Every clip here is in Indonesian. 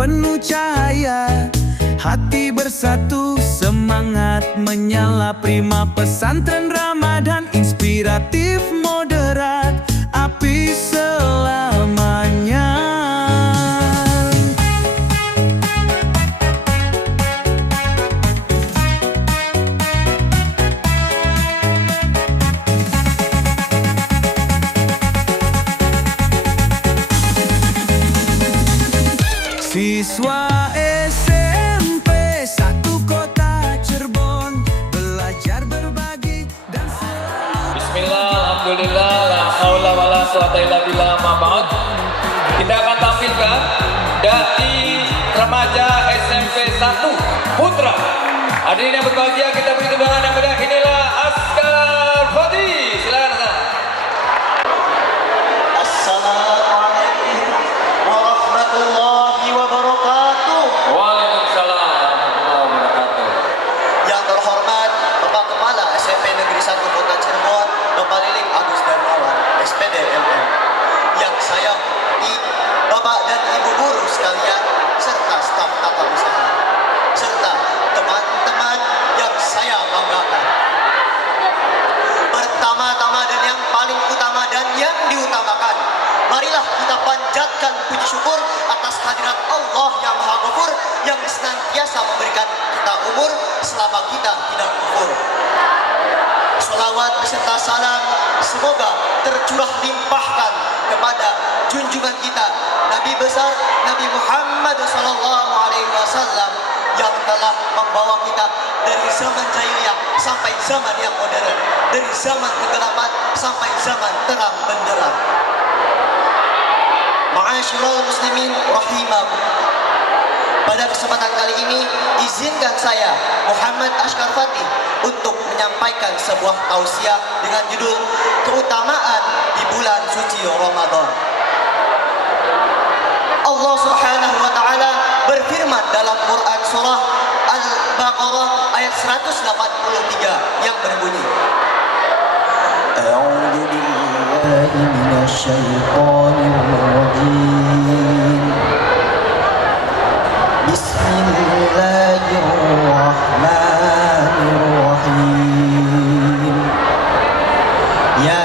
penuh cahaya. Hati bersatu, semangat menyala. Prima pesantren Ramadan, inspiratif moderat, api selamanya. Siswa SMP 1 Kota Cirebon, belajar berbagi dan Bismillah, alhamdulillah, la haula wala quwata illa billah, ma ba'd. Kita akan tampilkan dari remaja SMP 1 Putra. Hadirin yang berbahagia, kita beri tepuk tangan yang meriah. Inilah Askar Fatih. Silakan Hasan. Assalamualaikum warahmatullahi wabarakatuh. Waalaikumsalam warahmatullahi wabarakatuh. Yang terhormat Bapak Kepala SMP Negeri 1 Kota Cirebon, Bapak Lilik Agus Darmawan, SPD MM. Yang saya hormati Bapak dan Ibu guru sekalian, serta staf tata usaha, serta teman-teman yang saya banggakan. Pertama-tama dan yang paling utama dan yang diutamakan, marilah kita panjatkan puji syukur atas kehadirat Allah yang Maha Ghafur, yang senantiasa memberikan kita umur selama kita tidak kufur. Sholawat beserta salam semoga tercurah limpahkan kepada junjungan kita Nabi besar Nabi Muhammad SAW, yang telah membawa kita dari zaman jahiliyah sampai zaman yang modern, dari zaman kegelapan sampai zaman terang benderang. Ma'asyiral muslimin rahimakum. Pada kesempatan kali ini, izinkan saya Muhammad Askar Fatih untuk menyampaikan sebuah tausiah dengan judul Keutamaan di Bulan Suci Ramadan. Allah Subhanahu wa taala berfirman dalam Quran surah Al-Baqarah ayat 183 yang berbunyi, A'udzu billahi minasyaitonir rajim. Bismillahirrahmanirrahim. Ya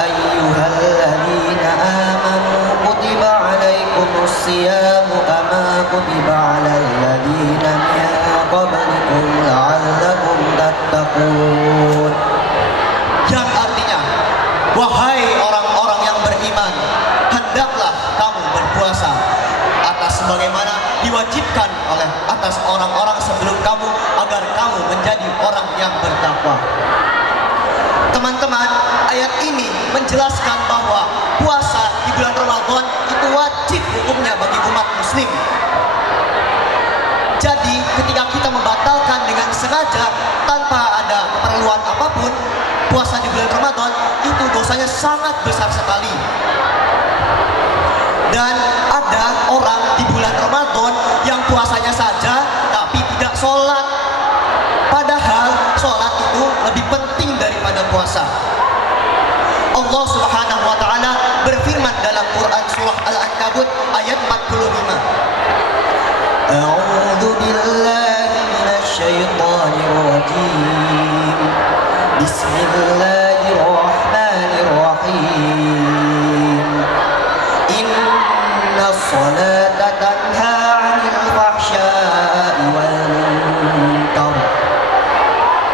ayyuhalladzina amanu kutiba alaikumus siyamu kama kutiba alal ladzina min qablikum la'allakum tattaqun. Yang artinya, wahai orang-orang yang beriman, hendaklah kamu berpuasa atas sebagaimana diwajibkan oleh atas orang-orang sebelum kamu, agar kamu menjadi orang yang bertakwa. Teman-teman, ayat ini menjelaskan bahwa puasa di bulan Ramadan itu wajib hukumnya bagi umat muslim. Jadi ketika kita membatalkan dengan sengaja tanpa ada keperluan apapun puasa di bulan Ramadan, itu dosanya sangat besar sekali. Dan ada orang di bulan Ramadan yang puasanya saja tapi tidak sholat, padahal sholat itu lebih penting daripada puasa. Allah Subhanahu wa taala berfirman dalam Quran surah Al-Ankabut ayat 45, A'udzu billahi minasyaitonir rajim. Bismillahirrahmanirrahim. Inna sholata tanha 'anil fahsya'i wal munkar.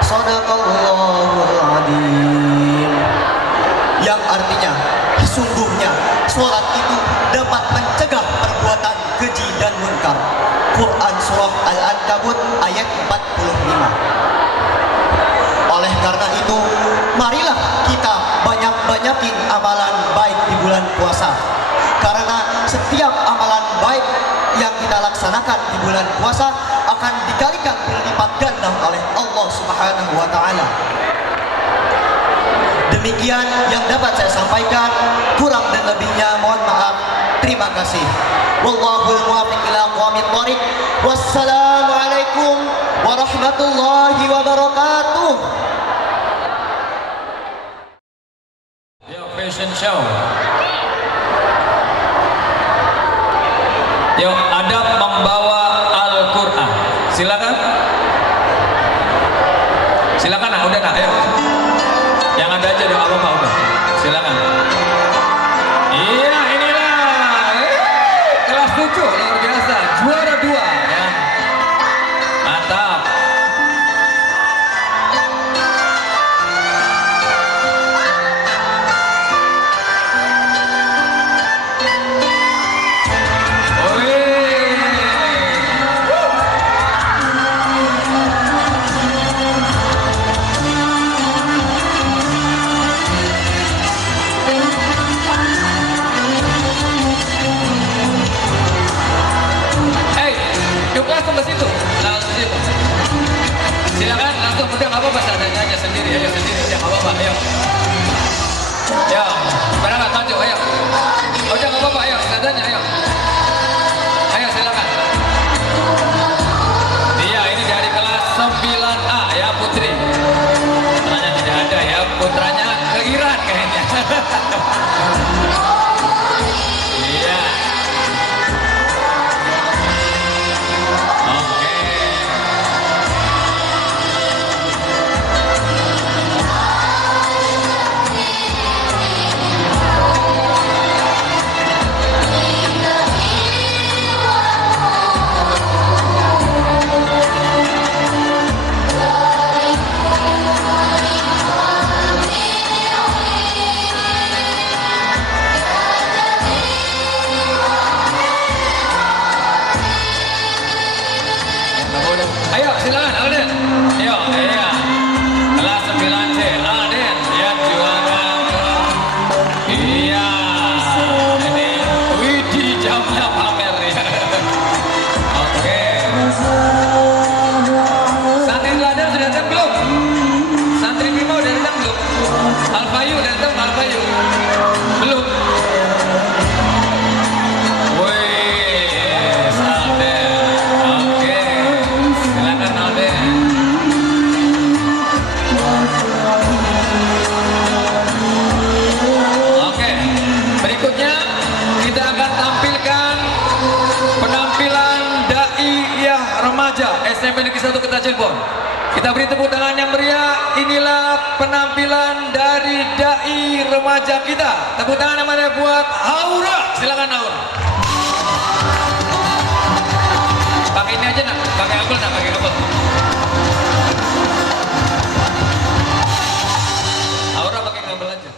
Shadaqallahul adzim. Yang artinya, sesungguhnya sholat itu dapat mencegah perbuatan keji dan munkar. Quran surah Al-Ankabut ayat 45. Oleh karena itu, marilah kita banyak-banyakin amalan baik di bulan puasa. Karena setiap amalan baik yang kita laksanakan di bulan puasa akan dikalikan berlipat ganda oleh Allah Subhanahu wa taala. Demikian yang dapat saya sampaikan, kurang dan lebihnya mohon maaf. Terima kasih. Wallahul muwaffiq ila aqwamit thoriq. Wassalamualaikum warahmatullahi wabarakatuh. Fashion Show. Yuk, adab membawa Al-Quran. Silakan. Silakan, nah, udah, nah, ayo. Yang ada aja dong, apa udah. Silakan. Iya, inilah kelas 7 luar biasa, juara 2 ya. Mantap. Langsung ke situ, langsung ke situ. Silakan langsung, udah nggak apa-apa, seadanya aja sendiri, ayo sendiri, udah nggak apa-apa, ayo. Ya, pada nggak maju, ayo. Udah nggak apa-apa, ayo, seadanya, ayo. Ayo silakan. Iya, ini dari kelas 9A ya Putri. Putranya tidak ada ya, putranya ke Iran kayaknya. Iya. Ayo silakan Alden. Ayo, iya. Kelas 9C Alden ya juara. Iya. Ini Widi jamnya pamer ya. Oke. Santri teladan sudah datang belum? Santri Bima udah datang belum? Alfayu datang, Alfayu. Belum. Berikutnya kita akan tampilkan penampilan Daiyah Remaja SMP Negeri 1 Kota Cirebon. Kita beri tepuk tangan yang meriah. Inilah penampilan dari Dai Remaja kita. Tepuk tangan namanya buat Aura. Silakan Aura. Pakai ini aja nak, pakai kabel nak, pakai kabel. Aura pakai kabel aja.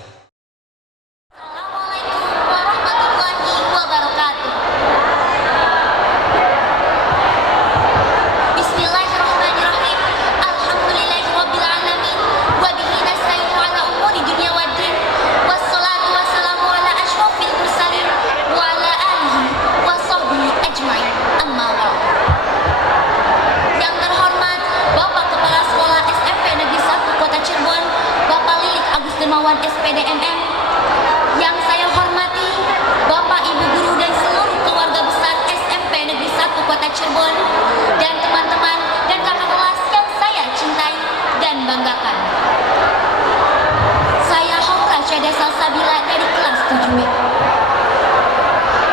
SPDMM, yang saya hormati Bapak Ibu Guru dan seluruh keluarga besar SMP Negeri 1 Kota Cirebon, dan teman-teman dan kakak kelas yang saya cintai dan banggakan. Saya Haura Syahda Salsabila dari kelas 7B.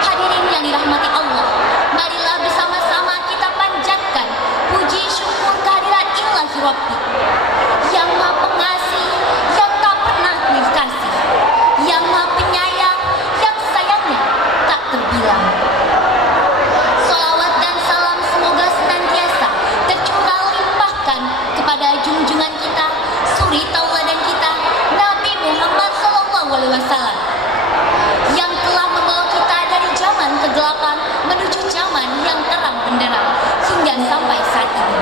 Hadirin yang dirahmati Allah, marilah bersama-sama kita panjatkan puji syukur kehadirat Ilahi Rabbi yang Maha Pengasih, yang tak pernah kasih, yang Maha Penyayang, yang sayangnya tak terbilang. Salawat dan salam semoga senantiasa tercurah limpahkan kepada junjungan kita, suri tauladan kita, Nabi Muhammad SAW, yang telah membawa kita dari zaman kegelapan menuju zaman yang terang benderang hingga sampai saat ini.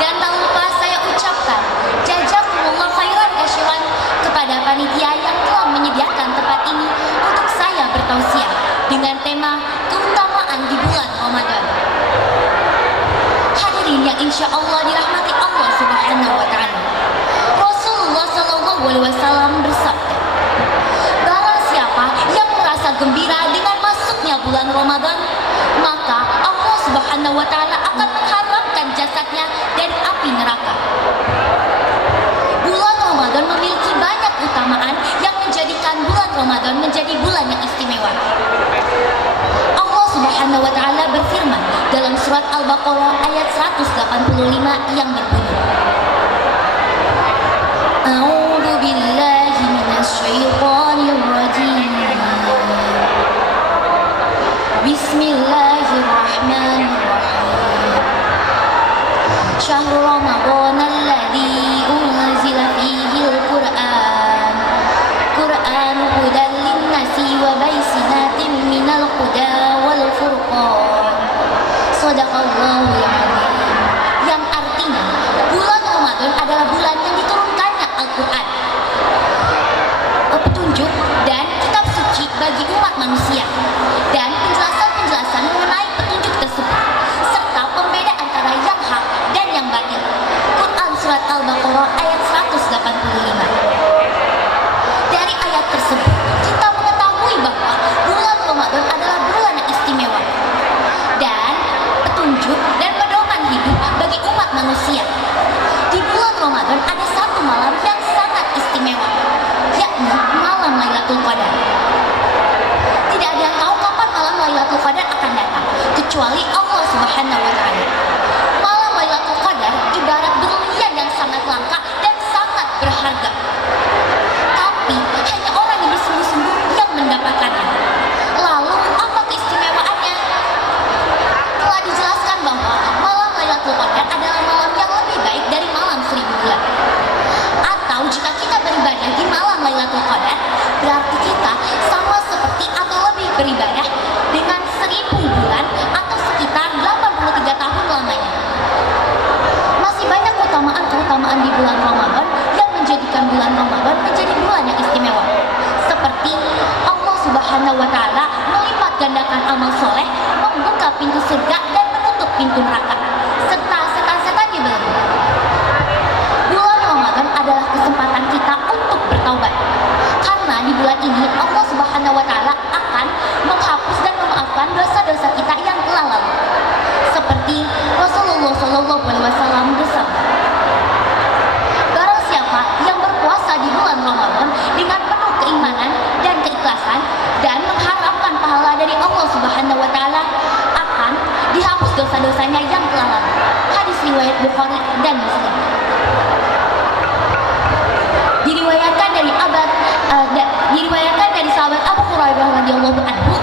Dan tak lupa saya ucapkan jazakumullah khairan kasyuran kepada panitia yang telah menyediakan tempat ini untuk saya bertausiah dengan tema keutamaan di bulan Ramadan. Hadirin yang insya Allah dirahmati Allah Subhanahu wa Ta'ala. Rasulullah SAW bersabda, barang siapa yang merasa gembira dengan masuknya bulan Ramadan, maka Allah Subhanahu wa Ta'ala akan mengharamkan jasadnya dari api neraka. Bulan Ramadan memiliki banyak keutamaan yang menjadikan bulan Ramadan menjadi bulan yang istimewa. Allah surat Al-Baqarah ayat 185 yang berbunyi, A'udzu billahi minasyaitonir rajim. Bismillahirrahmanirrahim. Syahrul Ramadan alladzi unzila fihi al-Qur'an. Qur'an hudan lin-nasi wa bayyinatin minal huda wal furqan. Shadaqallahul azim. Yang artinya bulan Ramadan adalah bulan yang diturunkannya Al-Qur'an, petunjuk dan kitab suci bagi umat manusia, dan penjelasan-penjelasan mengenai petunjuk tersebut serta pembeda antara yang hak dan yang batil. Quran surat Al-Baqarah ayat 185. Dari ayat tersebut kita mengetahui bahwa bulan Ramadan adalah bulan yang istimewa dan petunjuk dan pedoman hidup bagi umat manusia. Di bulan Ramadan ada satu malam yang sangat istimewa, yakni malam Lailatul Qadar. Tidak ada yang tahu kapan malam Lailatul Qadar akan datang kecuali Allah Subhanahu wa taala. Malam Lailatul Qadar ibarat berlian yang sangat langka dan sangat berharga. Tapi hanya orang yang bersungguh-sungguh yang mendapatkannya. Lalu apa keistimewaannya? Telah dijelaskan bahwa malam Lailatul Qadar adalah malam yang lebih baik dari malam 1000 bulan. Atau jika kita beribadah di malam Lailatul Qadar, berarti kita sama seperti atau lebih beribadah dengan 1000 bulan atau sekitar 83 tahun lamanya. Masih banyak keutamaan-keutamaan di bulan Ramadan yang menjadikan bulan Ramadan menjadi bulan yang istimewa. Seperti Allah Subhanahu wa taala melipat gandakan amal soleh, membuka pintu surga dan menutup pintu neraka, serta setan-setan dibelenggu. Bulan Ramadan adalah kesempatan kita untuk bertaubat. Karena di bulan ini Allah Subhanahu wa taala akan menghapus dan memaafkan dosa-dosa kita yang telah lalu. Seperti Rasulullah SAW bersabda, barang siapa yang berpuasa di bulan Ramadan dengan penuh keimanan dan keikhlasan dan mengharapkan pahala dari Allah Subhanahu wa taala, akan dihapus dosa-dosanya yang telah lalu. Hadis riwayat Bukhari dan Muslim. Diriwayatkan dari sahabat Abu Hurairah radhiyallahu anhu,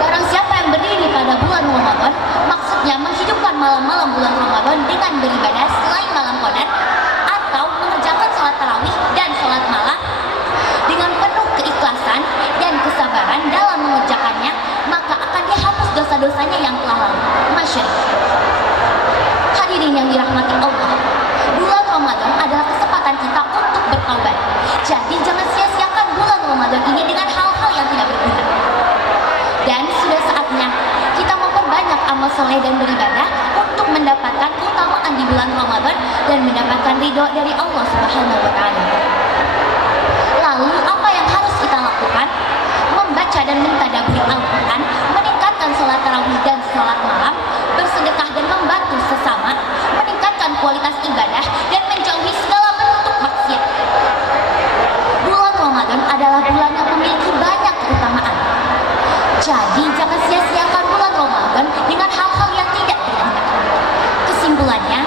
barang siapa yang berdiri pada bulan Ramadan, maksudnya menghidupkan malam-malam bulan Ramadan dengan beribadah selain malam Qadar atau mengerjakan salat tarawih dan salat malam dengan penuh keikhlasan dan kesabaran dalam mengerjakannya, maka akan dihapus dosa-dosanya yang telah lalu. Masyaallah. Hadirin yang dirahmati Allah, bulan Ramadan adalah kesempatan kita untuk bertaubat. Jadi jangan sia-siakan bulan Ramadan ini dengan hal-hal yang tidak berguna. Dan sudah saatnya kita memperbanyak amal soleh dan beribadah untuk mendapatkan keutamaan di bulan Ramadan dan mendapatkan ridho dari Allah Subhanahu wa taala. Lalu apa yang harus kita lakukan? Membaca dan mentadabburi Al-Qur'an, meningkatkan salat tarawih dan salat malam, bersedekah dan membantu sesama, meningkatkan kualitas ibadah dan menjauhi segala bentuk maksiat. Bulan Ramadan adalah bulan yang memiliki banyak keutamaan. Jadi jangan sia-siakan bulan Ramadan dengan hal-hal yang tidak berguna. Kesimpulannya,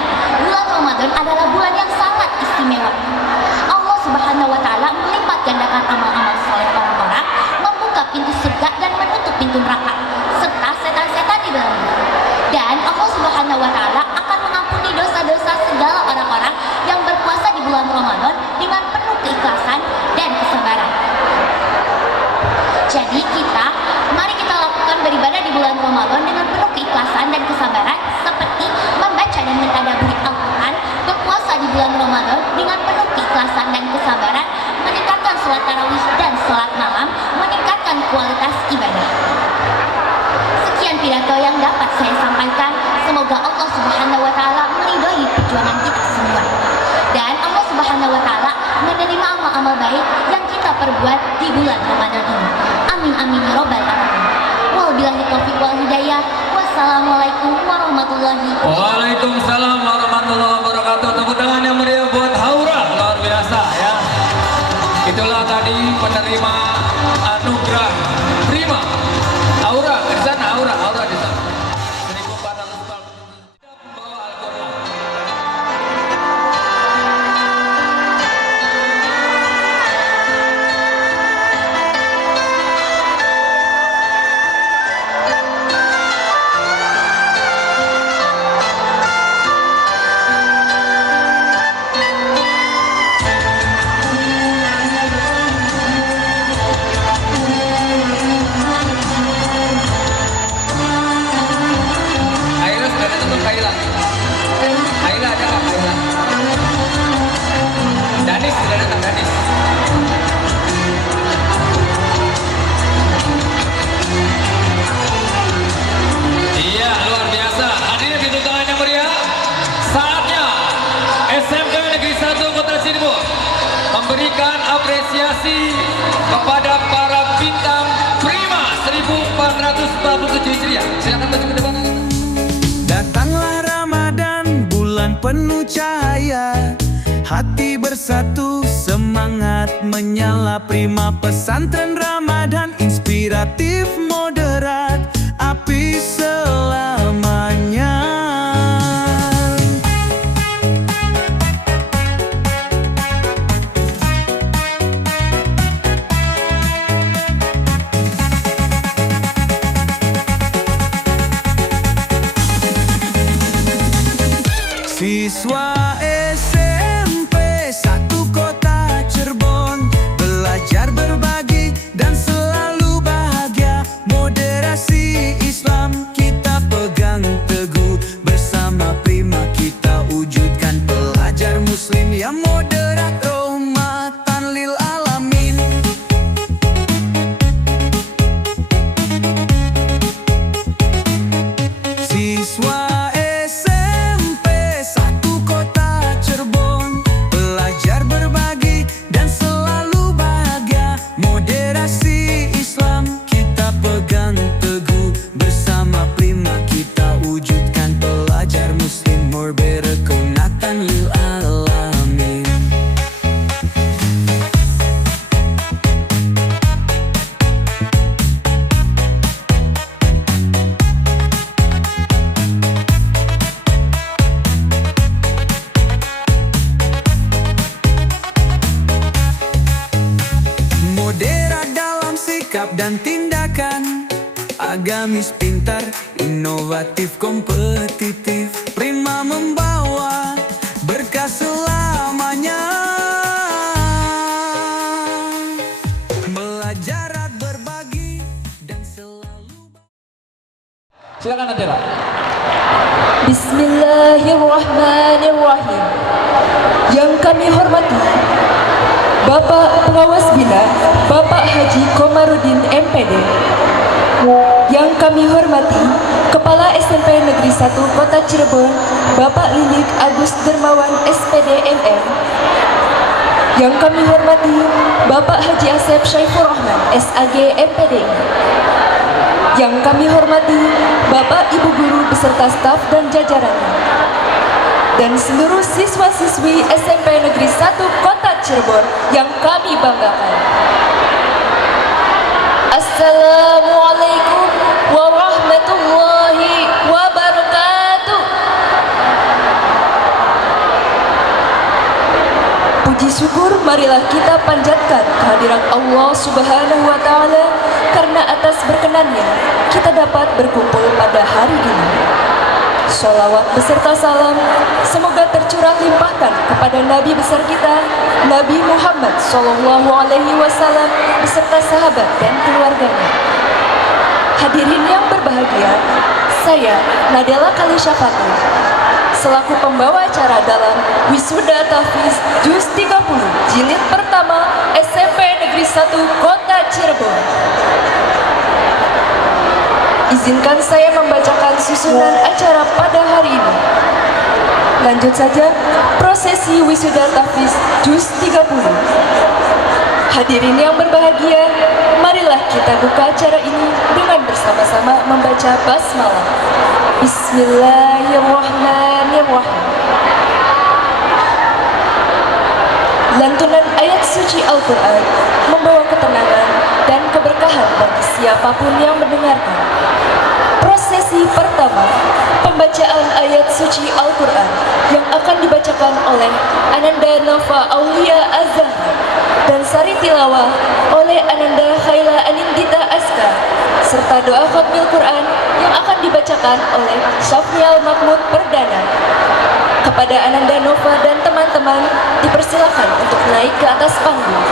bulan Ramadan adalah bulan yang sangat istimewa. Allah Subhanahu wa taala melipat gandakan amal-amal saleh orang-orang, membuka pintu surga dan menutup pintu neraka, serta setan-setan dibelenggu. Dan Allah Subhanahu wa taala akan mengampuni dosa-dosa segala orang-orang yang berpuasa di bulan Ramadan dengan penuh keikhlasan dan kesabaran. Jadi mari kita lakukan beribadah di bulan Ramadan dengan penuh keikhlasan dan kesabaran, seperti membaca dan mentadabburi Al-Qur'an, berpuasa di bulan Ramadan dengan penuh keikhlasan dan kesabaran, meningkatkan salat tarawih dan salat malam, meningkatkan kualitas ibadah. Sekian pidato yang dapat saya sampaikan. Semoga Allah Subhanahu wa taala meridhai perjuangan kita semua. Dan Allah Subhanahu wa taala menerima amal-amal baik yang kita perbuat di bulan Ramadan ini. Amin amin ya rabbal alamin. Wabillahi taufiq wal hidayah. Wassalamualaikum warahmatullahi wabarakatuh. Waalaikumsalam warahmatullahi wabarakatuh. Tepuk tangan yang meriah buat Haura, luar biasa ya. Itulah tadi penerima anugerah Prima. Aura di sana, Aura di sana. 1400 apresiasi kepada para bintang Prima 1447 Hijriah. Silakan maju ke depan. Datanglah Ramadan, bulan penuh cahaya. Hati bersatu, semangat menyala. Prima pesantren Ramadan, inspiratif, moderat, api selamanya. Siswa SMP satu kota Cirebon, belajar berbagi dan selalu bahagia. Moderasi Islam kita pegang teguh, bersama Prima kita wujudkan pelajar muslim yang moderat, rahmatan lil alamin. Siswa dan tindakan, agamis, pintar, inovatif, kompetitif. Prima membawa berkah selamanya. Belajar, berbagi dan selalu. Silakan Nadela. Bismillahirrahmanirrahim. Yang kami hormati Bapak Pengawas Bina, Bapak Haji Komarudin MPD. Yang kami hormati Kepala SMP Negeri 1 Kota Cirebon, Bapak Lilik Agus Dermawan SPD MM. Yang kami hormati Bapak Haji Asep Syaifur Rahman SAG MPD. Yang kami hormati Bapak Ibu Guru beserta staf dan jajarannya, dan seluruh siswa-siswi SMP Negeri 1 Kota Cirebon yang kami banggakan. Assalamualaikum warahmatullahi wabarakatuh. Puji syukur marilah kita panjatkan kehadirat Allah Subhanahu wa Ta'ala, karena atas berkenannya kita dapat berkumpul pada hari ini. Sholawat beserta salam semoga tercurah limpahkan kepada Nabi besar kita, Nabi Muhammad SAW beserta sahabat dan keluarganya. Hadirin yang berbahagia, saya Nadela Kalisyafatul selaku pembawa acara dalam Wisuda Tahfiz Juz 30 Jilid pertama SMP Negeri 1 Kota Cirebon. Izinkan saya membacakan susunan acara pada hari ini. Lanjut saja prosesi wisuda tahfiz Juz 30. Hadirin yang berbahagia, marilah kita buka acara ini dengan bersama-sama membaca basmalah. Bismillahirrahmanirrahim. Lantunan ayat suci Al-Quran membawa ketenangan dan keberkahan bagi siapapun yang mendengarkan. Prosesi pertama, pembacaan ayat suci Al-Quran yang akan dibacakan oleh Ananda Nova Aulia Az-Zahra dan sari tilawah oleh Ananda Khaila Anindita Aska, serta doa khatmil Quran yang akan dibacakan oleh Syafrial Mahmud Perdana. Kepada Ananda Nova dan teman-teman dipersilakan untuk naik ke atas panggung.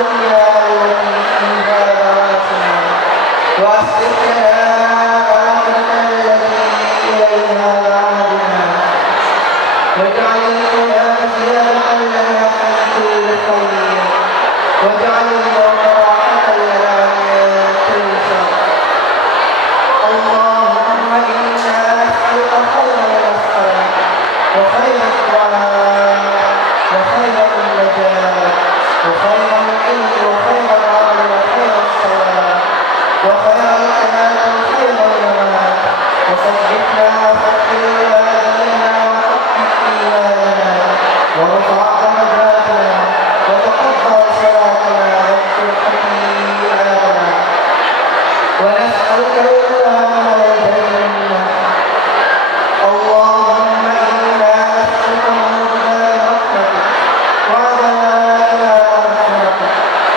الدنيا التي فيها معاشنا وأصلح لنا آخرتنا التي إليها معادنا واجعل الحياة زيادة لنا في كل خير واجعل الموت راحة لنا من كل شر اللهم إنا نسألك خير المسألة وخير الدعاء وخير النجاة وخير العلم وخير العمل وخير الصلاة وخير الحياة وخير الممات وثبتنا وثبت والدينا وثبت إيماننا وارفع درجاتنا وتقبل صلاتنا واغفر خطيئاتنا ونسألك الإكرام والجنة اللهم إنا نسألك موجبات رحمتك وعزائم رحمتك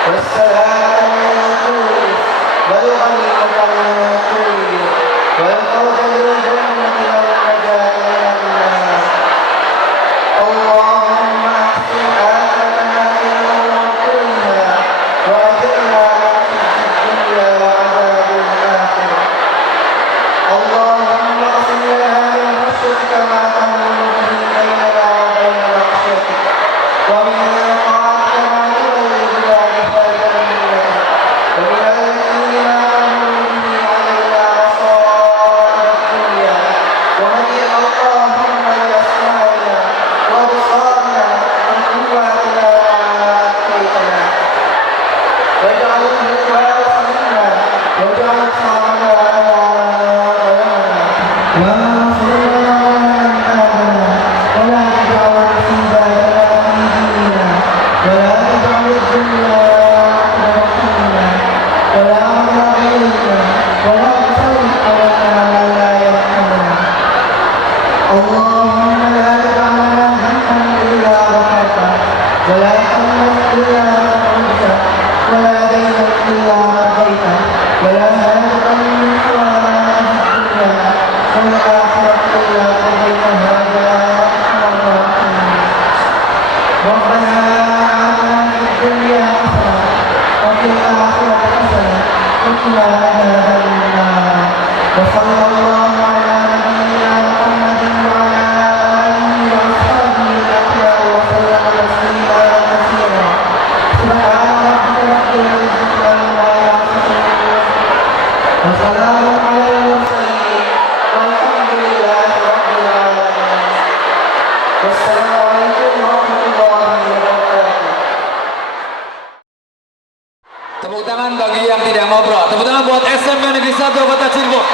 والسلام من كل والغنيمة من كل والفوز بالجنة والنجاة من النار اللهم أحسن عاقبتنا في الأمور كلها وأجرنا من الدنيا وعذاب الآخرة اللهم اغفر لنا من خشيتك ما تهون به بيننا وبين معصيتك ومن طاعتك ما تبلغنا بها جنتك ومن اليقين ما تهون به علينا مصائب الدنيا ومتعنا اللهم بأسماعنا وأبصارنا وقواتنا ما أحييتنا واجعله الوارث منا واجعل ثارنا على وانصرنا على من عادانا ولا تجعل مصيبتنا في ديننا ولا تجعل الدنيا أكبر همنا ولا مبلغ علمنا ولا تسلط علينا من لا يرحمنا اللهم لا تدع لنا هما إلا غفرته ولا هما إلا فرجته ولا دينا إلا قضيته ولا هاجة من حوائج الدنيا والآخرة إلا قضيتها يا أرحم الراحمين ربنا آتنا في الدنيا حسنة وفي الآخرة حسنة وقنا عذاب النار وصلى الله على نبينا محمد وعلى آله وأصحابه الأخيار وسلم تسليما كثيرا سبحان ربك رب العزة عما يصفون وسلام على المرسلين والحمد لله رب العالمين والسلام عليكم ورحمة الله وبركاته. Tepuk tangan bagi yang tidak ngobrol. Tepuk tangan buat SMP Negeri 1 Kota Cirebon.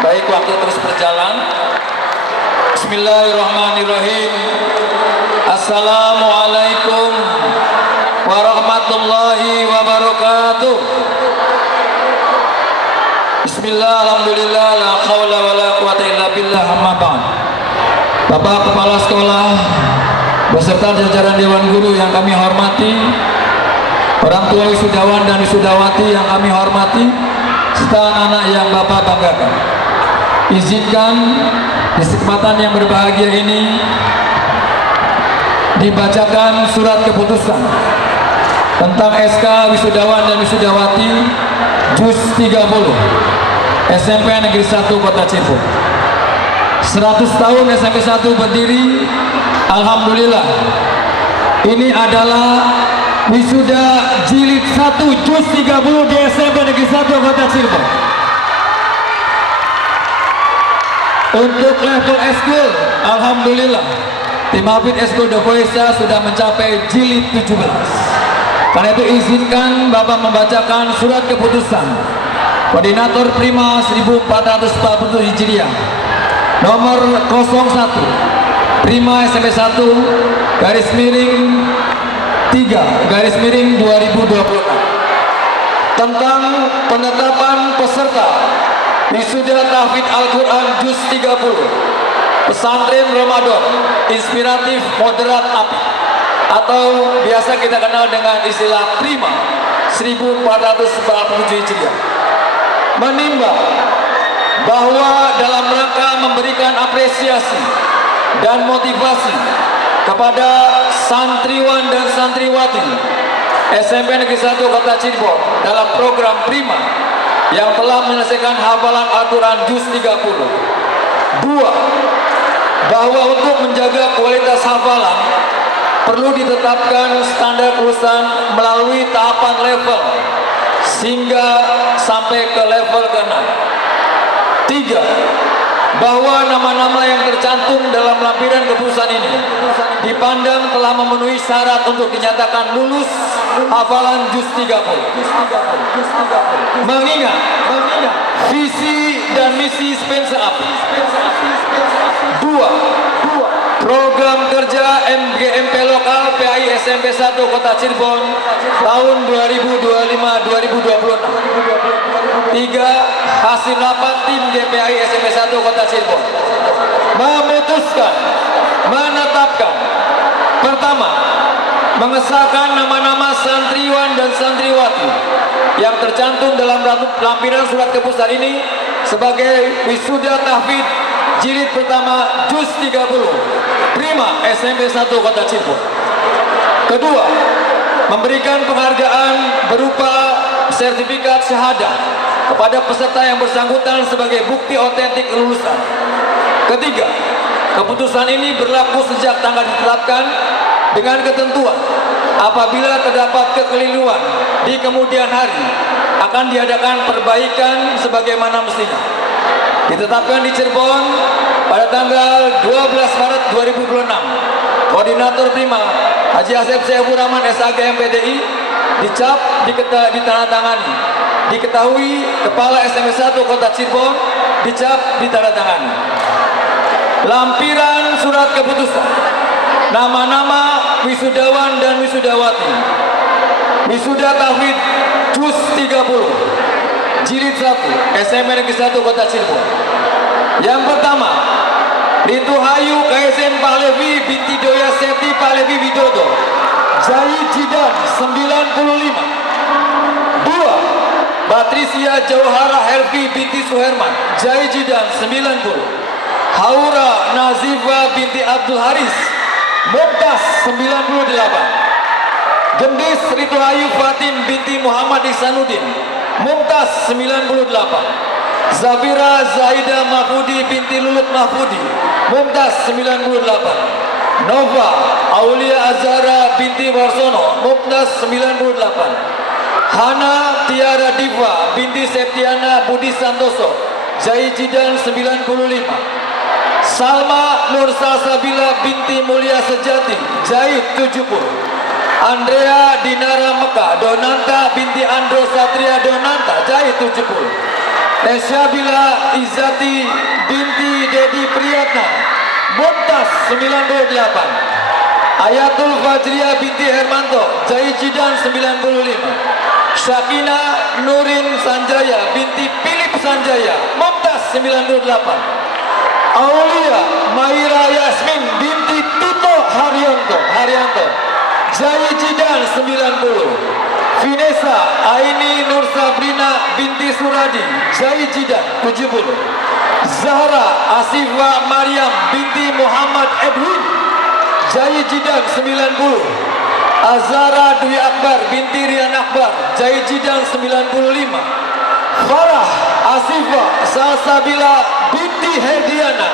Baik, waktu terus berjalan. Bismillahirrahmanirrahim. Assalamualaikum warahmatullahi wabarakatuh. Bismillah, alhamdulillah, la khawla wa la quwata illa billah, amma ba'd. Bapak Kepala Sekolah beserta jajaran Dewan Guru yang kami hormati, orang tua wisudawan dan wisudawati yang kami hormati, serta anak-anak yang Bapak banggakan. Izinkan di kesempatan yang berbahagia ini dibacakan surat keputusan tentang SK Wisudawan dan Wisudawati Juz 30 SMP Negeri 1 Kota Cirebon. 100 tahun SMP 1 berdiri, alhamdulillah. Ini adalah wisuda jilid 1 Juz 30 di SMP Negeri 1 Kota Cirebon. Untuk level eskul, alhamdulillah, tim Hafid Eskul Dokoesa sudah mencapai jilid 17. Karena itu izinkan Bapak membacakan surat keputusan Koordinator Prima 1447 Hijriah nomor 01 Prima SMP 1 garis miring 3 garis miring 2026 tentang penetapan peserta wisuda tahfidz Al-Quran Juz 30 Pesantren Ramadan Inspiratif Moderat Api atau biasa kita kenal dengan istilah Prima 1447 Hijriah menimbang bahwa dalam rangka memberikan apresiasi dan motivasi kepada santriwan dan santriwati SMP Negeri 1 Kota Cirebon dalam program Prima yang telah menyelesaikan hafalan Al-Quran Juz 30. 2. Bahwa untuk menjaga kualitas hafalan perlu ditetapkan standar kelulusan melalui tahapan level sehingga sampai ke level ke-6. 3. Bahwa nama-nama yang tercantum dalam lampiran keputusan ini dipandang telah memenuhi syarat untuk dinyatakan lulus hafalan Juz 30. Mengingat visi dan misi Spensa Up. 2. Program kerja MGMP lokal PAI SMP 1 Kota Cirebon tahun 2025-2026. 3. Hasil rapat tim GPAI SMP 1 Kota Cirebon memutuskan, menetapkan. Pertama, mengesahkan nama-nama santriwan dan santriwati yang tercantum dalam lampiran surat keputusan ini sebagai wisuda tahfidz jilid pertama Juz 30 Prima SMP 1 Kota Cirebon. Kedua, memberikan penghargaan berupa sertifikat syahadah kepada peserta yang bersangkutan sebagai bukti otentik kelulusan. Ketiga, keputusan ini berlaku sejak tanggal ditetapkan dengan ketentuan apabila terdapat kekeliruan di kemudian hari akan diadakan perbaikan sebagaimana mestinya. Ditetapkan di Cirebon pada tanggal 12 Maret 2026. Koordinator Prima Haji Asep Saifur Rahman SAG MPDI dicap, ditandatangani. Diketahui Kepala SMP 1 Kota Cirebon dicap, ditandatangani. Lampiran surat keputusan nama-nama wisudawan dan wisudawati wisuda tahfidz Juz 30 jilid 1 SMP Negeri 1 Kota Cirebon. Yang pertama, Rintuhayu KSM Pahlevi binti Doya Seti Pahlevi Widodo Jai Jidan 95. 2. Patricia Jauhara Helvi binti Suherman Jai Jidan 90. Haura Nazifa binti Abdul Haris Mumtaz 98. Gendis Rituhayu Fatin binti Muhammad Ihsanuddin Mumtaz 98. Zafira Zaida Mahfudi binti Lulut Mahfudi Mumtaz 98. Nova Aulia Azhara binti Warsono Mumtaz 98. Hana Tiara Diva binti Septiana Budi Santoso Jai Jidan 95. Salma Nur Salsabila binti Mulia Sejati Jahit 70. Andrea Dinara Mekah Donanta binti Andro Satria Donanta Jahit 70. Tesyabila Izzati binti Dedi Priyatna Mumtaz 98. Ayatul Fajriya binti Hermanto Jai Jidan 95. Syakina Nurin Sanjaya binti Philip Sanjaya Mumtaz 98. Aulia Maira Yasmin binti Tito Haryanto Jai Jidan 90. Vinesa Aini Nur Sabrina binti Suradi Jai Jidan 70. Zahra Asifa Maryam binti Muhammad Edwin Jai Jidan 90. Azara Dwi Akbar binti Rian Akbar Jai Jidan 95. Farah Asifa Salsabila binti Herdiana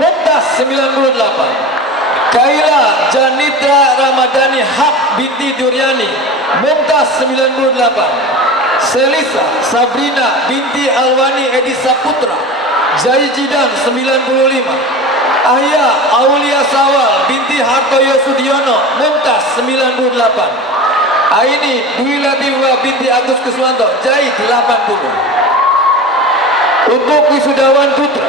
Mumtaz 98. Kaila Janitra Ramadhani Haq binti Duryani Mumtaz 98. Selisa Sabrina binti Alwani Edi Saputra Jai Jidan 95. Ahya Aulia Sawal binti Hartoyo Sudiono Mumtaz 98. Aini Dwi Latifah binti Agus Kuswanto Jai 80. Untuk wisudawan putra,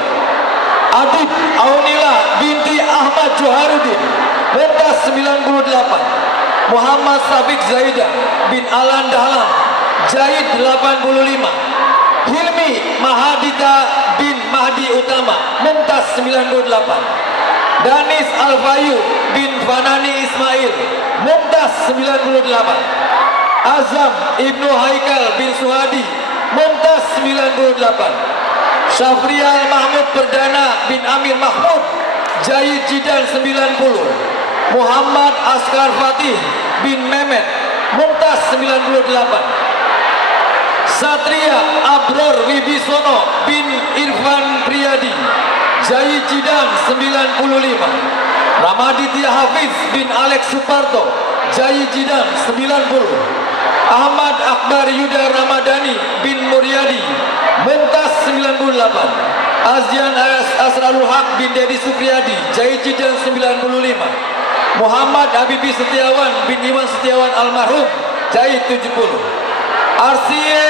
Adib Aunila binti Ahmad Joharudin Mumtaz 98. Muhammad Safiq Zaida bin Alan Dahlan Jahit 85. Hilmi Mahadita bin Mahdi Utama Mumtaz 98. Danis Alfayu bin Fanani Ismail Mumtaz 98. Azam Ibnu Haikal bin Suhadi Mumtaz 98. Syafrial Mahmud Perdana bin Amir Mahmud Jahit Jidan 90. Muhammad Askar Fatih bin Mehmet Mumtaz 98. Satria Abror Wibisono bin Irfan Priyadi Jai Cidan 95. Ramaditya Hafiz bin Alex Suparto Jai Cidan 90. Ahmad Akbar Yuda Ramadhani bin Muryadi Mumtaz 98. Azjan Asrarul Haq bin Dedi Supriyadi Jai Cidan 95. Muhammad Habibi Setiawan bin Iwan Setiawan almarhum Jai 70. Arsie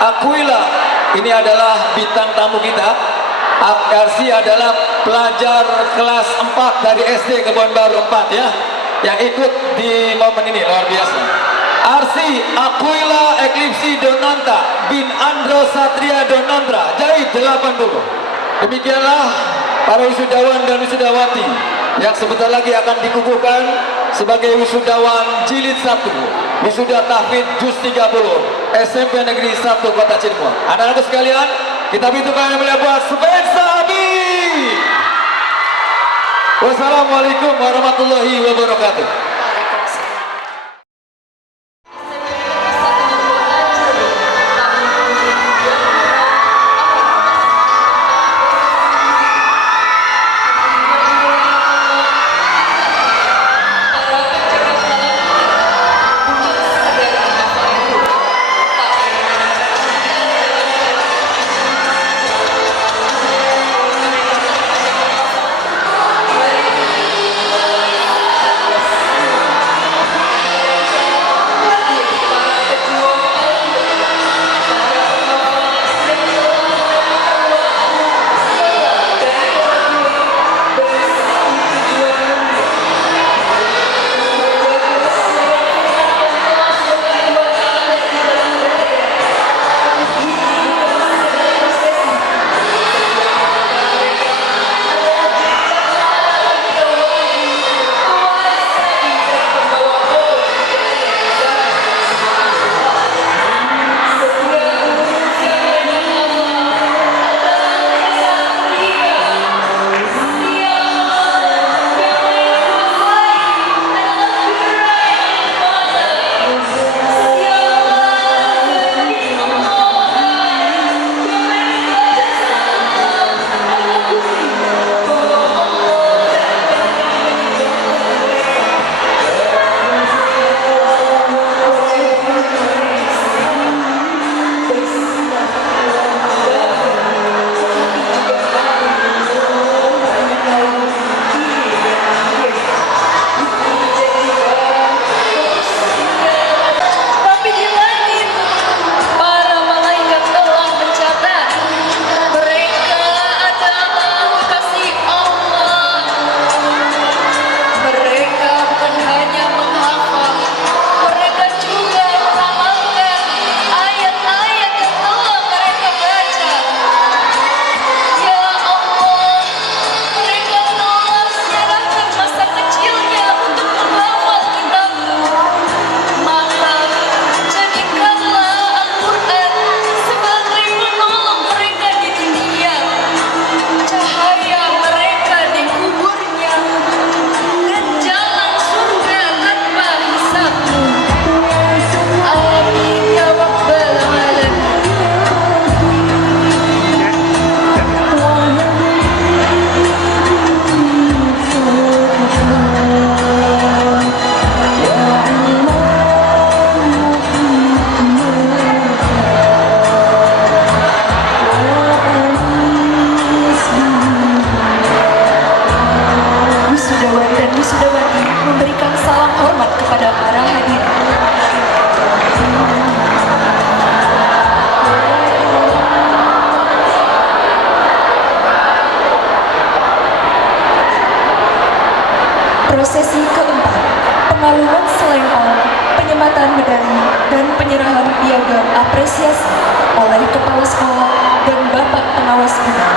Aquila ini adalah bintang tamu kita. Arsie adalah pelajar kelas 4 dari SD Kebon Baru 4 ya, yang ikut di momen ini, luar biasa. Arsi Aquila Eklipsi Donanta bin Andro Satria Donandra Jai 80. Demikianlah para wisudawan dan wisudawati yang sebentar lagi akan dikukuhkan sebagai wisudawan jilid 1 wisuda tahfidz juz 30 SMP Negeri 1 Kota Cirebon. Anak-anak sekalian, kita minta yang mulia buat Sabi. Wassalamualaikum warahmatullahi wabarakatuh. Prosesi keempat, pengaluman selempang, penyematan medali, dan penyerahan piagam apresiasi oleh Kepala Sekolah dan Bapak Pengawas Bina.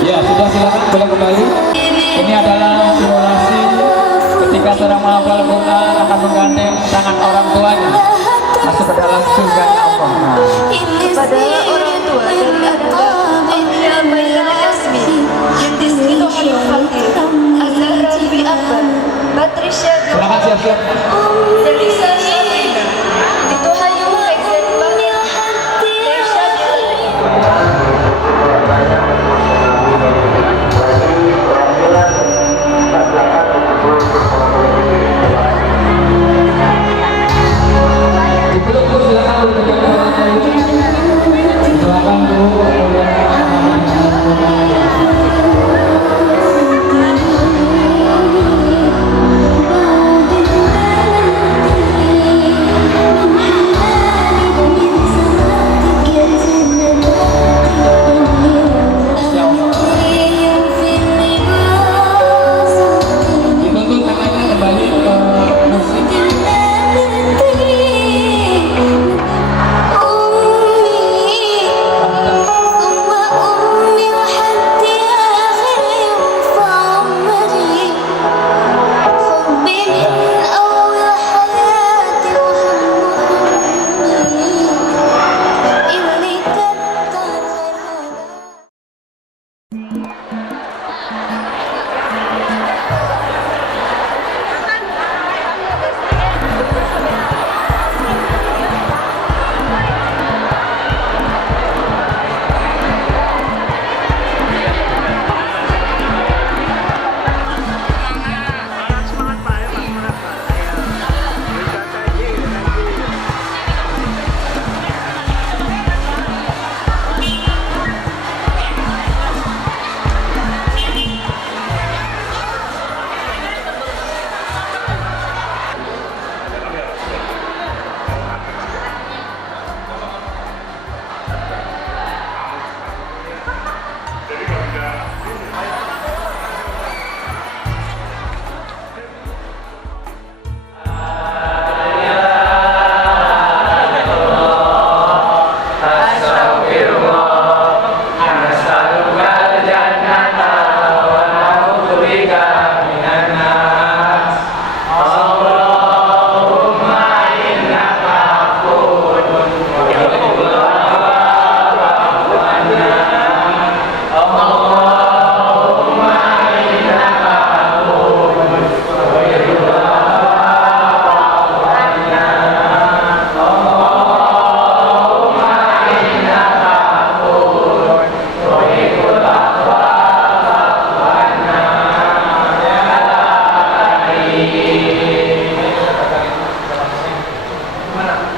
Ya, sudah silakan boleh kembali. Ini adalah simulasi ketika seorang menghafal Quran akan menggandeng tangan orang tuanya masuk ke dalam surga Allah. Kepada orang tua dari anak Aulia Bayyana Yasmin, Yundis Inu Hanif Fakir, Azhara Bibi Akbar, Batrisya Silakan siap-siap. Delisa Sabrina, Dito Hayu Faizan Bahir, Desha Bilal. Sebelum itu silakan silakan dulu. Dituntut tangannya kembali ke musik.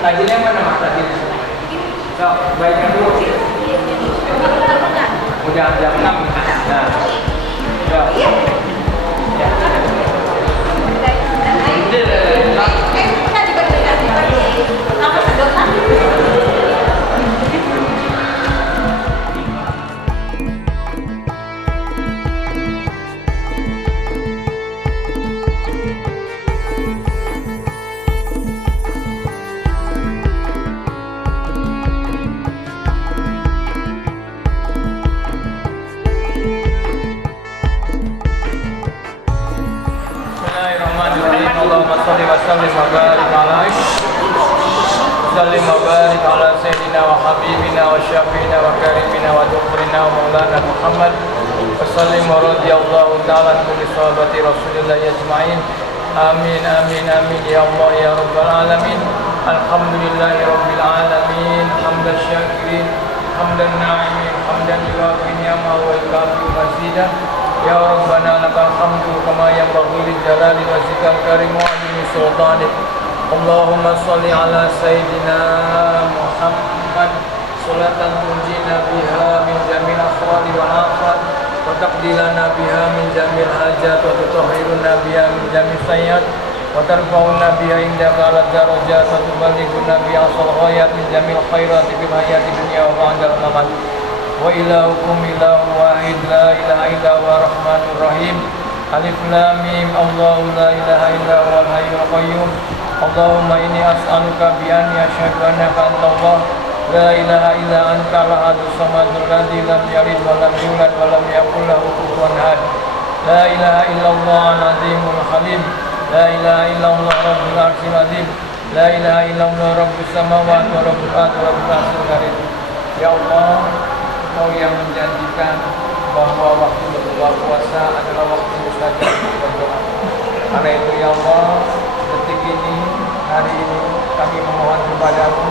Tajilnya mana mas tajilnya? So, baikkan dulu. Udah jam 6. Nah, ya. Bismillahirrahmanirrahim. Allahumma shalli wa sallim wa barik alaihi. وسلم وبارك على سيدنا وحبيبنا وشفينا وكريمنا ودكتورنا ومولانا محمد وسلم ورضي الله تعالى عن كل صحابة رسول الله أجمعين آمين آمين آمين يا الله يا رب العالمين الحمد لله رب العالمين حمد الشاكرين حمد الناعمين حمدا يوافي نعمه ويكافئ مزيدا يا ربنا لك الحمد كما ينبغي للجلال وجهك الكريم وعظيم سلطانك اللهم صل على سيدنا محمد صلاة تنجينا بها من جميع الأسرار والآفات وتقضي لنا بها من جميع الحاجات وتطهرنا بها من جميع السيئات وترفعنا بها عندك على الدرجات وتبلغنا بها أقصى الغايات من جميع الخيرات في الحياة الدنيا وبعد الممات وإلهكم إله واحد لا إله إلا هو الرحمن الرحيم ألف لام ميم الله لا إله إلا هو الحي القيوم اللهم إني أسألك بأني أشهد أنك أنت الله لا إله إلا أنت الأحد الصمد الذي لم يلد ولم يولد ولم يكن له كفوا أحد لا إله إلا الله العظيم الحليم لا إله إلا الله رب العرش العظيم لا إله إلا الله رب السماوات ورب الأرض ورب العرش الكريم Ya Allah, Engkau yang menjanjikan bahwa waktu berbuka puasa adalah waktu mustajab berdoa. Karena itu ya Allah, detik ini, hari ini kami memohon kepadamu,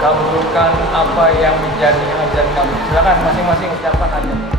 kabulkan apa yang menjadi hajat kami. Silakan masing-masing ucapkan hajat.